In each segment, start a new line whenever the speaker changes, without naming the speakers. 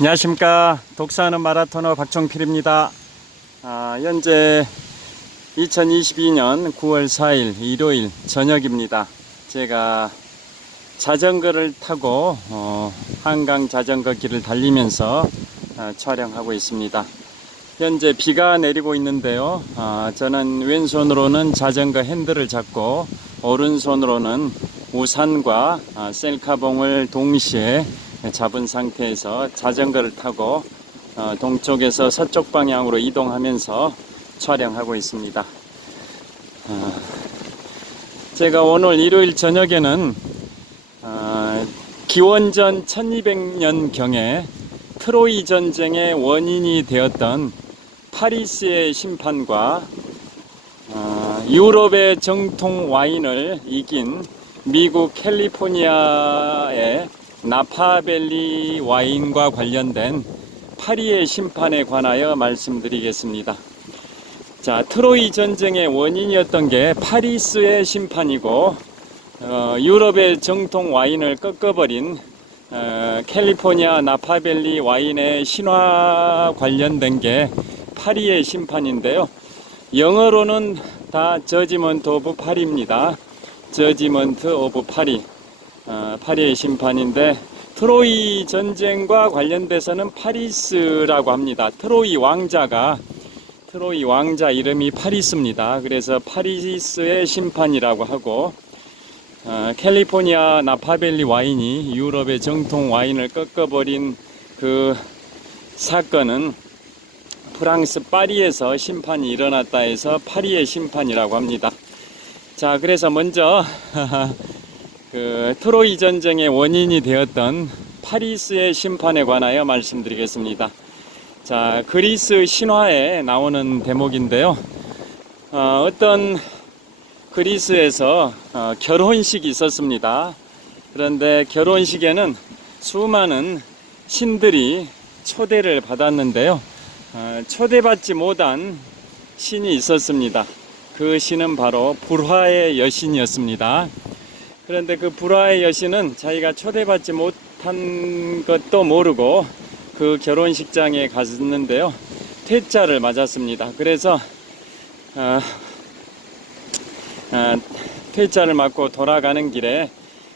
안녕하십니까. 독사하는 마라토너 박종필입니다. 아, 현재 2022년 9월 4일 일요일 저녁입니다. 제가 자전거를 타고 어, 한강 자전거 길을 달리면서 어, 촬영하고 있습니다. 현재 비가 내리고 있는데요. 아, 저는 왼손으로는 자전거 핸들을 잡고 오른손으로는 우산과 아, 셀카봉을 동시에 잡은 상태에서 자전거를 타고 어, 동쪽에서 서쪽 방향으로 이동하면서 촬영하고 있습니다. 어, 제가 오늘 일요일 저녁에는 어, 기원전 1200년 경에 트로이 전쟁의 원인이 되었던 파리스의 심판과 어, 유럽의 정통 와인을 이긴 미국 캘리포니아의 나파밸리 와인과 관련된 파리의 심판에 관하여 말씀드리겠습니다. 자, 트로이 전쟁의 원인이었던 게 파리스의 심판이고 어, 유럽의 정통 와인을 꺾어버린 어, 캘리포니아 나파밸리 와인의 신화 관련된 게 파리의 심판인데요. 영어로는 다 저지먼트 오브 파리입니다. 저지먼트 오브 파리. 어, 파리의 심판인데 트로이 전쟁과 관련돼서는 파리스라고 합니다. 트로이 왕자가 트로이 왕자 이름이 파리스입니다. 그래서 파리스의 심판이라고 하고 어, 캘리포니아 나파밸리 와인이 유럽의 정통 와인을 꺾어버린 그 사건은 프랑스 파리에서 심판이 일어났다 해서 파리의 심판이라고 합니다. 자, 그래서 먼저 그 트로이 전쟁의 원인이 되었던 파리스의 심판에 관하여 말씀드리겠습니다. 자, 그리스 신화에 나오는 대목인데요. 어, 어떤 그리스에서 어, 결혼식이 있었습니다. 그런데 결혼식에는 수많은 신들이 초대를 받았는데요. 어, 초대받지 못한 신이 있었습니다. 그 신은 바로 불화의 여신이었습니다. 그런데 그 불화의 여신은 자기가 초대받지 못한 것도 모르고 그 결혼식장에 갔는데요. 퇴짜를 맞았습니다. 그래서 어, 어, 퇴짜를 맞고 돌아가는 길에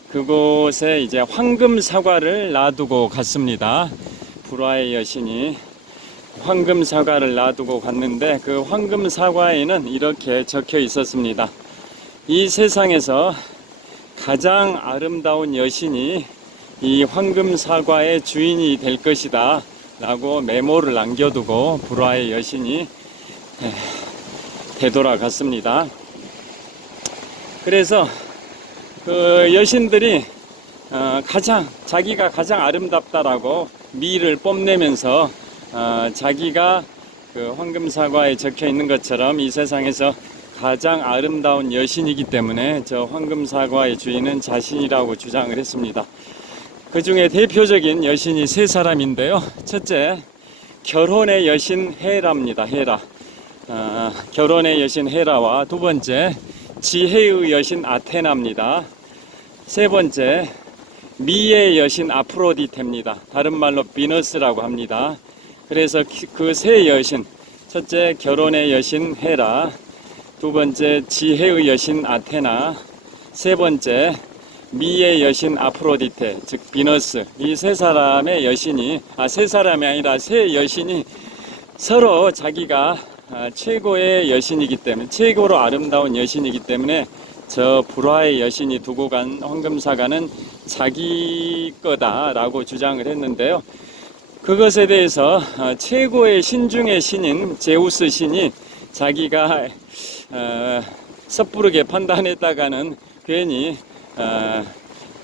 그곳에 이제 황금 사과를 놔두고 갔습니다. 불화의 여신이 황금 사과를 놔두고 갔는데 그 황금 사과에는 이렇게 적혀 있었습니다. 이 세상에서 가장 아름다운 여신이 이 황금 사과의 주인이 될 것이다 라고 메모를 남겨두고 불화의 여신이 되돌아갔습니다. 그래서 그 여신들이 어, 가장 자기가 가장 아름답다라고 미를 뽐내면서 어, 자기가 그 황금 사과에 적혀 있는 것처럼 이 세상에서 가장 아름다운 여신이기 때문에 저 황금 사과의 주인은 자신이라고 주장을 했습니다. 그 중에 대표적인 여신이 세 사람인데요. 첫째, 결혼의 여신 헤라입니다. 헤라. 어, 결혼의 여신 헤라와 두 번째, 지혜의 여신 아테나입니다. 세 번째, 미의 여신 아프로디테입니다. 다른 말로 비너스라고 합니다. 그래서 그 세 여신, 첫째 결혼의 여신 헤라, 두 번째 지혜의 여신 아테나, 세 번째 미의 여신 아프로디테, 즉 비너스. 이 세 사람의 여신이 아 세 사람이 아니라 세 여신이 서로 자기가 아, 최고의 여신이기 때문에 최고로 아름다운 여신이기 때문에 저 불화의 여신이 두고 간 황금사과는 자기 거다라고 주장을 했는데요. 그것에 대해서 어, 최고의 신 중의 신인 제우스 신이 자기가 어, 섣부르게 판단했다가는 괜히 어,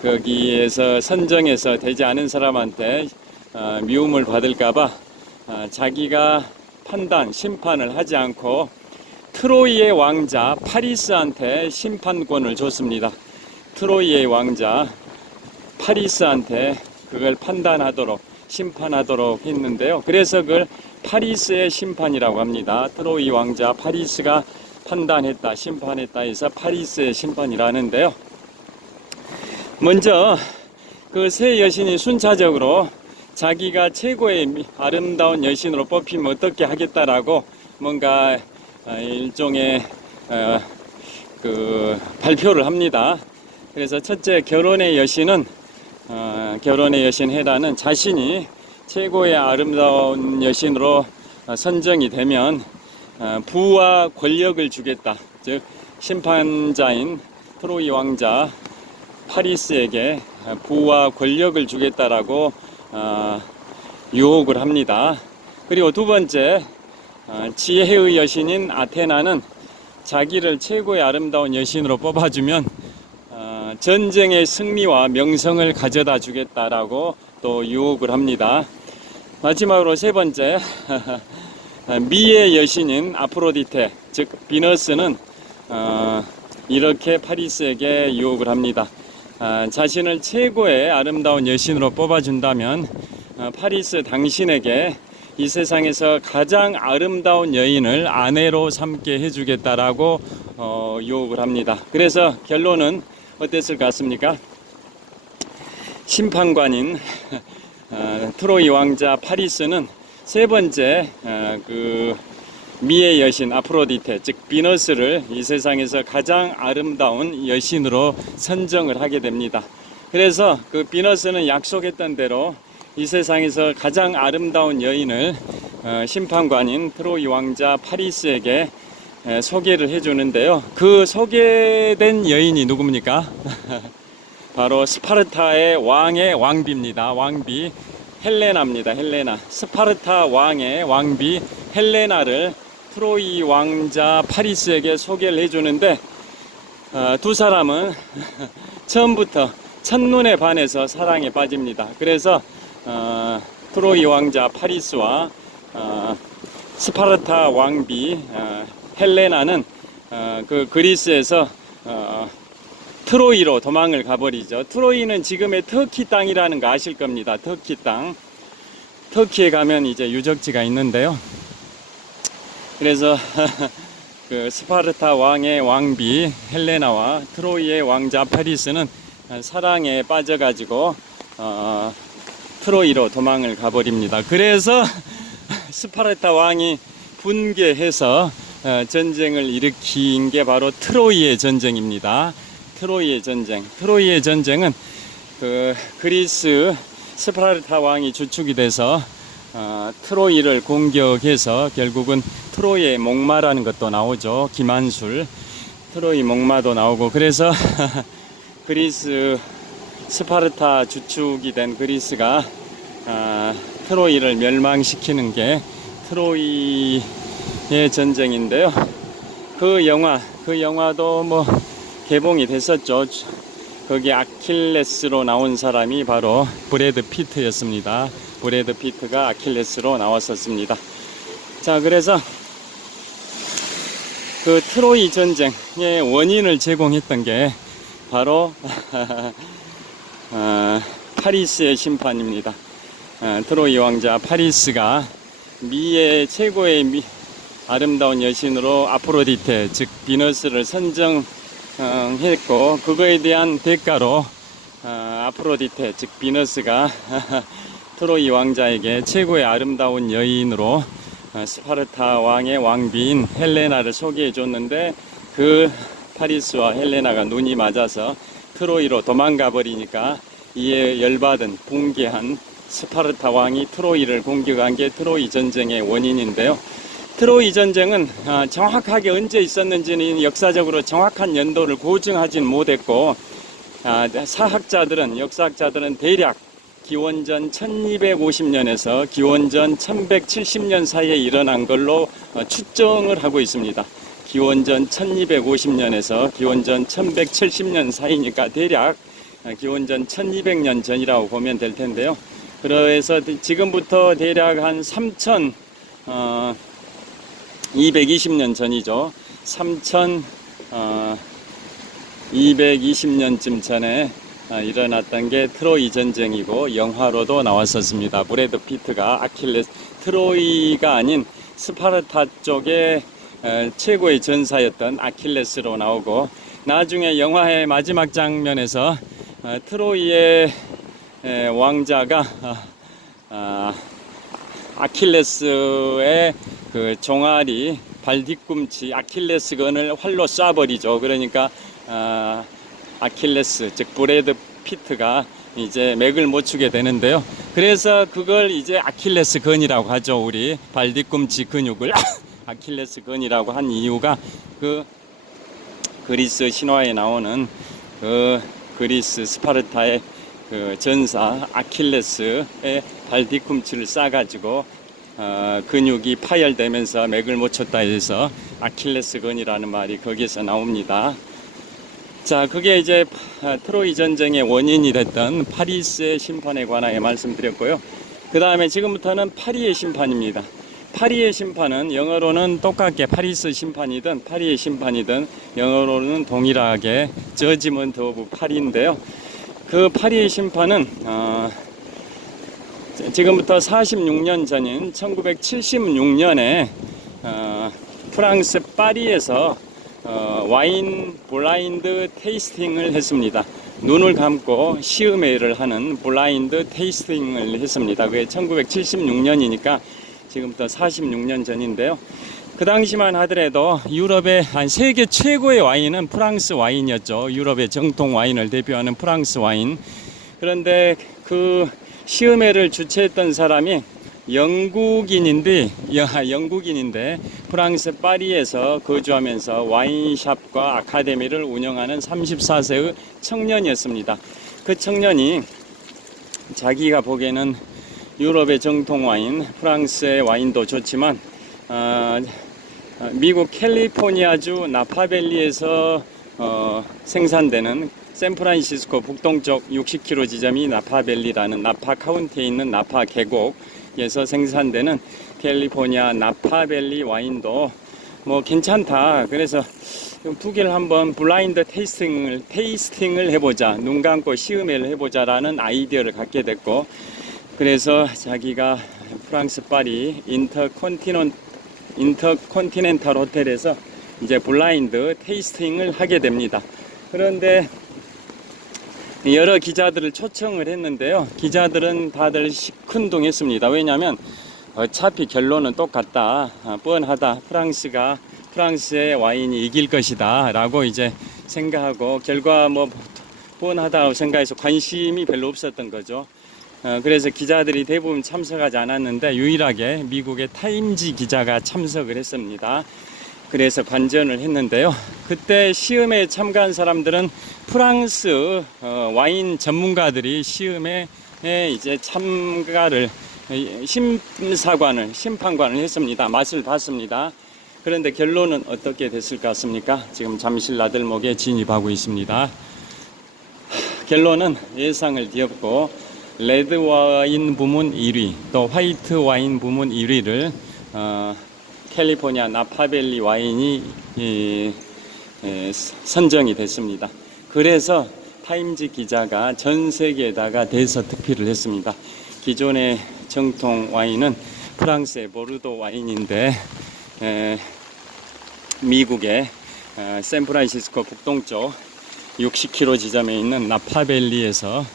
거기에서 선정해서 되지 않은 사람한테 어, 미움을 받을까봐 어, 자기가 판단 심판을 하지 않고 트로이의 왕자 파리스한테 심판권을 줬습니다. 트로이의 왕자 파리스한테 그걸 판단하도록 심판하도록 했는데요. 그래서 그걸 파리스의 심판이라고 합니다. 트로이 왕자 파리스가 판단했다, 심판했다 해서 파리스의 심판이라는데요. 먼저 그 세 여신이 순차적으로 자기가 최고의 미- 아름다운 여신으로 뽑히면 어떻게 하겠다라고 뭔가 어, 일종의 어, 그 발표를 합니다. 그래서 첫째 결혼의 여신은 어, 결혼의 여신 헤라는 자신이 최고의 아름다운 여신으로 어, 선정이 되면 어, 부와 권력을 주겠다. 즉 심판자인 트로이 왕자 파리스에게 어, 부와 권력을 주겠다라고 어, 유혹을 합니다. 그리고 두 번째 어, 지혜의 여신인 아테나는 자기를 최고의 아름다운 여신으로 뽑아주면 어, 전쟁의 승리와 명성을 가져다 주겠다라고 또 유혹을 합니다. 마지막으로 세 번째 미의 여신인 아프로디테 즉 비너스는 어, 이렇게 파리스에게 유혹을 합니다. 아, 자신을 최고의 아름다운 여신으로 뽑아준다면 어, 파리스 당신에게 이 세상에서 가장 아름다운 여인을 아내로 삼게 해주겠다라고 어, 유혹을 합니다. 그래서 결론은 어땠을 것 같습니까? 심판관인 어, 트로이 왕자 파리스는 세 번째 어, 그 미의 여신 아프로디테 즉 비너스를 이 세상에서 가장 아름다운 여신으로 선정을 하게 됩니다. 그래서 그 비너스는 약속했던 대로 이 세상에서 가장 아름다운 여인을 어, 심판관인 트로이 왕자 파리스에게 에, 소개를 해주는데요. 그 소개된 여인이 누굽니까? 바로 스파르타의 왕의 왕비입니다. 왕비 헬레나입니다. 헬레나. 스파르타 왕의 왕비 헬레나를 트로이 왕자 파리스에게 소개를 해주는데 어, 두 사람은 처음부터 첫눈에 반해서 사랑에 빠집니다. 그래서 어, 트로이 왕자 파리스와 어, 스파르타 왕비 어, 헬레나는 어, 그 그리스에서 어, 트로이로 도망을 가버리죠. 트로이는 지금의 터키 땅이라는 거 아실 겁니다. 터키 땅. 터키에 가면 이제 유적지가 있는데요. 그래서 그 스파르타 왕의 왕비 헬레나와 트로이의 왕자 파리스는 사랑에 빠져가지고 어, 트로이로 도망을 가버립니다. 그래서 스파르타 왕이 분개해서 어, 전쟁을 일으킨 게 바로 트로이의 전쟁입니다. 트로이의 전쟁. 트로이의 전쟁은 그 그리스 스파르타 왕이 주축이 돼서 어, 트로이를 공격해서 결국은 트로이의 목마라는 것도 나오죠. 기만술. 트로이 목마도 나오고 그래서 그리스 스파르타 주축이 된 그리스가 아, 트로이를 멸망시키는 게 트로이의 전쟁인데요. 그 영화, 그 영화도 뭐 개봉이 됐었죠. 거기 아킬레스로 나온 사람이 바로 브래드 피트였습니다. 브래드 피트가 아킬레스로 나왔었습니다. 자, 그래서 그 트로이 전쟁의 원인을 제공했던 게 바로 어, 파리스의 심판입니다. 어, 트로이 왕자 파리스가 미의 최고의 미, 아름다운 여신으로 아프로디테 즉 비너스를 선정 했고 그거에 대한 대가로 어, 아프로디테 즉 비너스가 트로이 왕자에게 최고의 아름다운 여인으로 어, 스파르타 왕의 왕비인 헬레나를 소개해 줬는데 그 파리스와 헬레나가 눈이 맞아서 트로이로 도망가 버리니까 이에 열받은 붕괴한 스파르타 왕이 트로이를 공격한 게 트로이 전쟁의 원인인데요. 트로이 전쟁은 아, 정확하게 언제 있었는지는 역사적으로 정확한 연도를 고증하진 못했고 아, 사학자들은 역사학자들은 대략 기원전 1250년에서 기원전 1170년 사이에 일어난 걸로 어, 추정을 하고 있습니다. 기원전 1250년에서 기원전 1170년 사이니까 대략 어, 기원전 1200년 전이라고 보면 될 텐데요. 그래서 지금부터 대략 한 3000, 어, 220년 전이죠. 3000, 어, 220년쯤 전에 아, 일어났던 게 트로이 전쟁이고 영화로도 나왔었습니다. 브래드 피트가 아킬레스 트로이가 아닌 스파르타 쪽의 어, 최고의 전사였던 아킬레스로 나오고 나중에 영화의 마지막 장면에서 어, 트로이의 에, 왕자가 어, 아, 아킬레스의 그 종아리 발 뒤꿈치 아킬레스건을 활로 쏴버리죠. 그러니까 아, 아킬레스 즉 브레드 피트가 이제 맥을 못 추게 되는데요. 그래서 그걸 이제 아킬레스건이라고 하죠. 우리 발 뒤꿈치 근육을 아킬레스건이라고 한 이유가 그 그리스 신화에 나오는 그 그리스 스파르타의 그 전사 아킬레스의 발 뒤꿈치를 싸가지고 어, 근육이 파열되면서 맥을 못 쳤다 해서 아킬레스건이라는 말이 거기에서 나옵니다. 자, 그게 이제 아, 트로이 전쟁의 원인이 됐던 파리스의 심판에 관하여 말씀드렸고요. 그 다음에 지금부터는 파리의 심판입니다. 파리의 심판은 영어로는 똑같게 파리스 심판이든 파리의 심판이든 영어로는 동일하게 저지먼트 오브 파리인데요. 그 파리의 심판은 어, 지금부터 46년 전인 1976년에 어, 프랑스 파리에서 어, 와인 블라인드 테이스팅을 했습니다. 눈을 감고 시음회를 하는 블라인드 테이스팅을 했습니다. 그게 1976년이니까 지금부터 46년 전인데요. 그 당시만 하더라도 유럽의 한 세계 최고의 와인은 프랑스 와인이었죠. 유럽의 정통 와인을 대표하는 프랑스 와인. 그런데 그 시음회를 주최했던 사람이 영국인인데 여- 영국인인데 프랑스 파리에서 거주하면서 와인샵과 아카데미를 운영하는 34세의 청년이었습니다. 그 청년이 자기가 보기에는 유럽의 정통 와인, 프랑스의 와인도 좋지만 어, 어, 미국 캘리포니아주 나파밸리에서 어, 생산되는 샌프란시스코 북동쪽 60km 지점이 나파밸리라는 나파 카운티에 있는 나파 계곡에서 생산되는 캘리포니아 나파밸리 와인도 뭐 괜찮다. 그래서 두 개를 한번 블라인드 테이스팅을 테이스팅을 해보자. 눈 감고 시음회를 해보자라는 아이디어를 갖게 됐고 그래서 자기가 프랑스 파리 인터컨티넨 인터컨티넨탈 호텔에서 이제 블라인드 테이스팅을 하게 됩니다. 그런데 여러 기자들을 초청을 했는데요. 기자들은 다들 시큰둥했습니다. 왜냐하면 어차피 결론은 똑같다, 아, 뻔하다. 프랑스가 프랑스의 와인이 이길 것이다라고 이제 생각하고 결과 뭐 뻔하다고 생각해서 관심이 별로 없었던 거죠. 어, 그래서 기자들이 대부분 참석하지 않았는데 유일하게 미국의 타임지 기자가 참석을 했습니다. 그래서 관전을 했는데요. 그때 시음에 참가한 사람들은 프랑스 어, 와인 전문가들이 시음에 이제 참가를 심사관을 심판관을 했습니다. 맛을 봤습니다. 그런데 결론은 어떻게 됐을 것 같습니까? 지금 잠실 나들목에 진입하고 있습니다. 결론은 예상을 뒤엎고 레드 와인 부문 1위, 또 화이트 와인 부문 1위를 어, 캘리포니아 나파밸리 와인이 선정이 됐습니다. 그래서 타임지 기자가 전 세계에다가 대서 특필을 했습니다. 기존의 정통 와인은 프랑스의 보르도 와인인데 에, 미국의 어, 샌프란시스코 북동쪽 60km 지점에 있는 나파밸리에서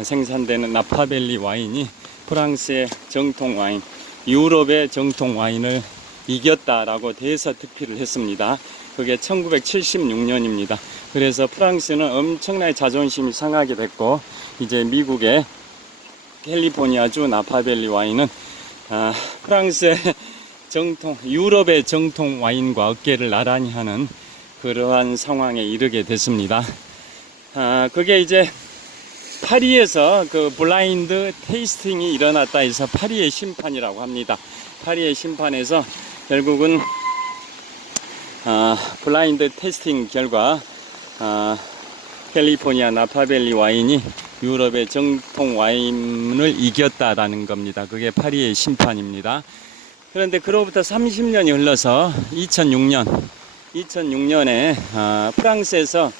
생산되는 나파밸리 와인이 프랑스의 정통 와인, 유럽의 정통 와인을 이겼다라고 대서특필을 했습니다. 그게 1976년입니다. 그래서 프랑스는 엄청나게 자존심이 상하게 됐고 이제 미국의 캘리포니아주 나파밸리 와인은 아, 프랑스의 정통, 유럽의 정통 와인과 어깨를 나란히 하는 그러한 상황에 이르게 됐습니다. 아, 그게 이제 파리에서 그 블라인드 테이스팅이 일어났다 해서 파리의 심판이라고 합니다. 파리의 심판에서 결국은 아, 블라인드 테스팅 결과 아, 캘리포니아 나파밸리 와인이 유럽의 정통 와인을 이겼다라는 겁니다. 그게 파리의 심판입니다. 그런데 그로부터 30년이 흘러서 2006년, 2006년에 아, 프랑스에서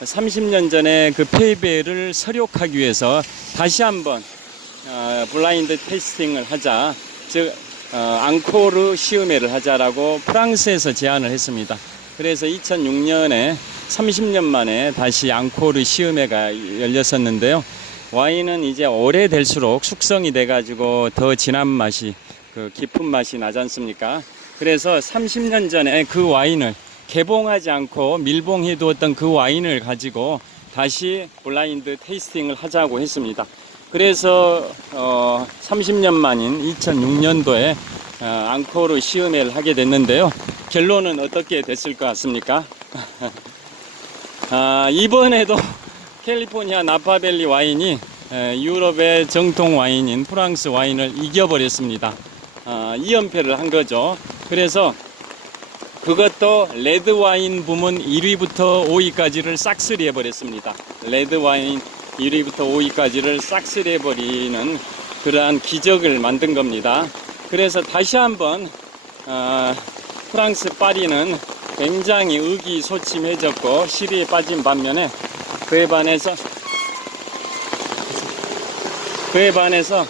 30년 전에 그 패배를 서력하기 위해서 다시 한번 어, 블라인드 테스팅을 하자, 즉 어, 앙코르 시음회를 하자라고 프랑스에서 제안을 했습니다. 그래서 2006년에 30년 만에 다시 앙코르 시음회가 열렸었는데요. 와인은 이제 오래될수록 숙성이 돼가지고 더 진한 맛이 그 깊은 맛이 나지 않습니까? 그래서 30년 전에 그 와인을 개봉하지 않고 밀봉해 두었던 그 와인을 가지고 다시 블라인드 테이스팅을 하자고 했습니다. 그래서 어, 30년 만인 2006년도에 어, 앙코르 시음회를 하게 됐는데요. 결론은 어떻게 됐을 것 같습니까? 아, 이번에도 캘리포니아 나파밸리 와인이 에, 유럽의 정통 와인인 프랑스 와인을 이겨버렸습니다. 아, 2연패를 한 거죠. 그래서 그것도 레드 와인 부문 1위부터 5위까지를 싹쓸이 해버렸습니다. 레드 와인 1위부터 5위까지를 싹쓸이 해버리는 그러한 기적을 만든 겁니다. 그래서 다시 한번 어, 프랑스 파리는 굉장히 의기소침해졌고 시리에 빠진 반면에 그에 반해서 그에 반해서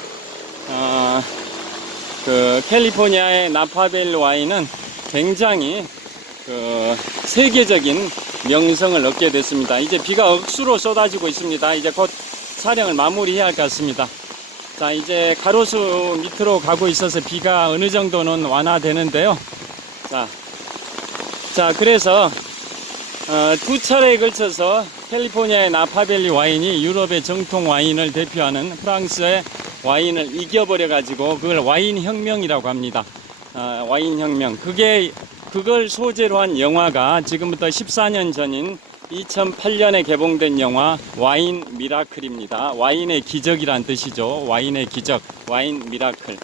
어, 그 캘리포니아의 나파벨 와인은 굉장히 그 세계적인 명성을 얻게 됐습니다. 이제 비가 억수로 쏟아지고 있습니다. 이제 곧 촬영을 마무리해야 할 것 같습니다. 자, 이제 가로수 밑으로 가고 있어서 비가 어느 정도는 완화되는데요. 자, 자, 그래서 어, 두 차례에 걸쳐서 캘리포니아의 나파밸리 와인이 유럽의 정통 와인을 대표하는 프랑스의 와인을 이겨버려 가지고 그걸 와인 혁명이라고 합니다. 아, 와인 혁명. 그게 그걸 소재로 한 영화가 지금부터 14년 전인 2008년에 개봉된 영화 와인 미라클입니다. 와인의 기적이란 뜻이죠. 와인의 기적, 와인 미라클.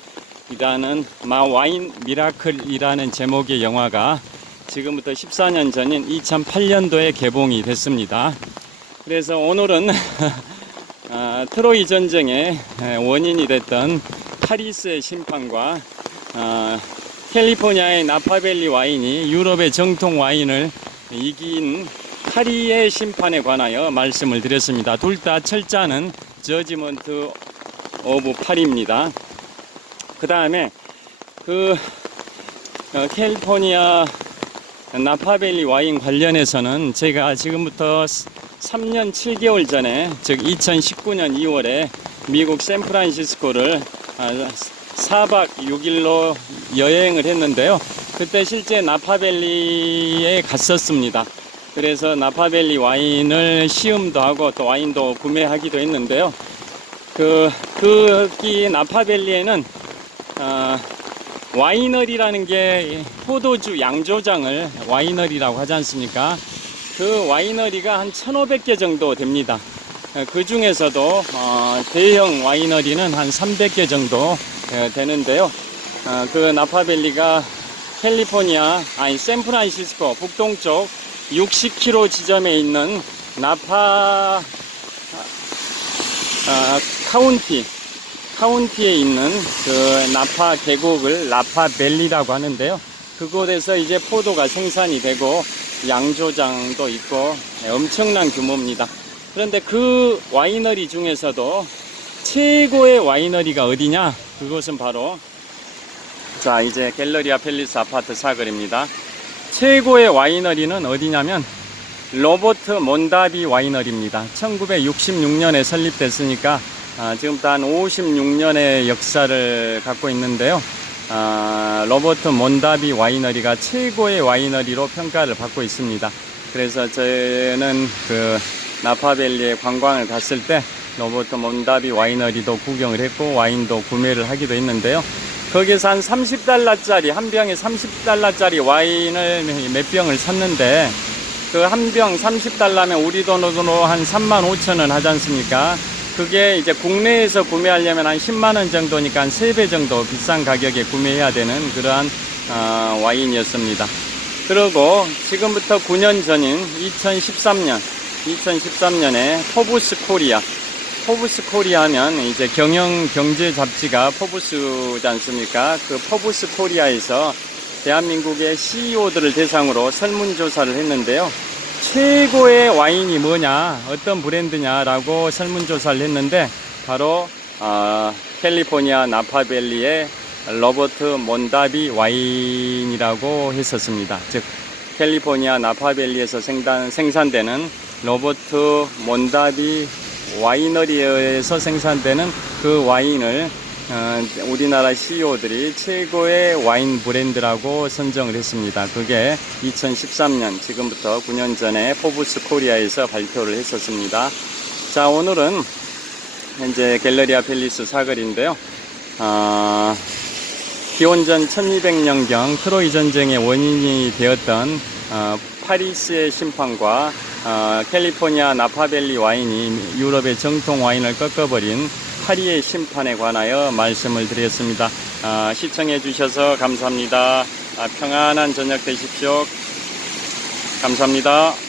이라는 마 와인 미라클이라는 제목의 영화가 지금부터 14년 전인 2008년도에 개봉이 됐습니다. 그래서 오늘은 아, 트로이 전쟁의 원인이 됐던 파리스의 심판과 아, 캘리포니아의 나파밸리 와인이 유럽의 정통 와인을 이긴 파리의 심판에 관하여 말씀을 드렸습니다. 둘 다 철자는 저지먼트 오브 파리입니다. 그 다음에 그 어, 캘리포니아 나파밸리 와인 관련해서는 제가 지금부터 3년 7개월 전에 즉 2019년 2월에 미국 샌프란시스코를 4박 6일로 여행을 했는데요. 그때 실제 나파밸리에 갔었습니다. 그래서 나파밸리 와인을 시음도 하고 또 와인도 구매하기도 했는데요. 그, 거기 나파밸리에는 어, 와이너리라는 게 포도주 양조장을 와이너리라고 하지 않습니까? 그 와이너리가 한 1,500개 정도 됩니다. 그 중에서도 어, 대형 와이너리는 한 300개 정도 어, 되는데요. 어, 그 나파밸리가 캘리포니아 아니 샌프란시스코 북동쪽 60km 지점에 있는 나파 아, 카운티 카운티에 있는 그 나파 계곡을 나파 밸리라고 하는데요. 그곳에서 이제 포도가 생산이 되고 양조장도 있고 네, 엄청난 규모입니다. 그런데 그 와이너리 중에서도 최고의 와이너리가 어디냐? 그것은 바로 자 이제 갤러리아 팰리스 아파트 사거리입니다. 최고의 와이너리는 어디냐면 로버트 몬다비 와이너리입니다. 1966년에 설립됐으니까 아, 지금부터 한 56년의 역사를 갖고 있는데요. 아, 로버트 몬다비 와이너리가 최고의 와이너리로 평가를 받고 있습니다. 그래서 저는 그 나파밸리에 관광을 갔을 때 로버트 몬다비 와이너리도 구경을 했고 와인도 구매를 하기도 했는데요. 거기서 한 30달러짜리 한 병에 30달러짜리 와인을 몇 병을 샀는데 그 한 병 30달러면 우리 돈으로 한 3만 5천 원 하지 않습니까? 그게 이제 국내에서 구매하려면 한 10만 원 정도니까 한 3배 정도 비싼 가격에 구매해야 되는 그러한 어, 와인이었습니다. 그리고 지금부터 9년 전인 2013년, 2013년에 포브스 코리아, 포브스 코리아 하면 이제 경영 경제 잡지가 포브스지 않습니까? 그 포브스 코리아에서 대한민국의 CEO들을 대상으로 설문조사를 했는데요. 최고의 와인이 뭐냐, 어떤 브랜드냐라고 설문조사를 했는데 바로 어, 캘리포니아 나파밸리의 로버트 몬다비 와인이라고 했었습니다. 즉 캘리포니아 나파밸리에서 생산, 생산되는 로버트 몬다비 와이너리에서 생산되는 그 와인을 어, 우리나라 CEO들이 최고의 와인 브랜드라고 선정을 했습니다. 그게 2013년, 지금부터 9년 전에 포브스 코리아에서 발표를 했었습니다. 자, 오늘은 현재 갤러리아 팰리스 사거리인데요. 어, 기원전 1200년경 트로이 전쟁의 원인이 되었던 어, 파리스의 심판과 어, 캘리포니아 나파밸리 와인이 유럽의 정통 와인을 꺾어버린 파리의 심판에 관하여 말씀을 드렸습니다. 아, 시청해 주셔서 감사합니다. 아, 평안한 저녁 되십시오. 감사합니다.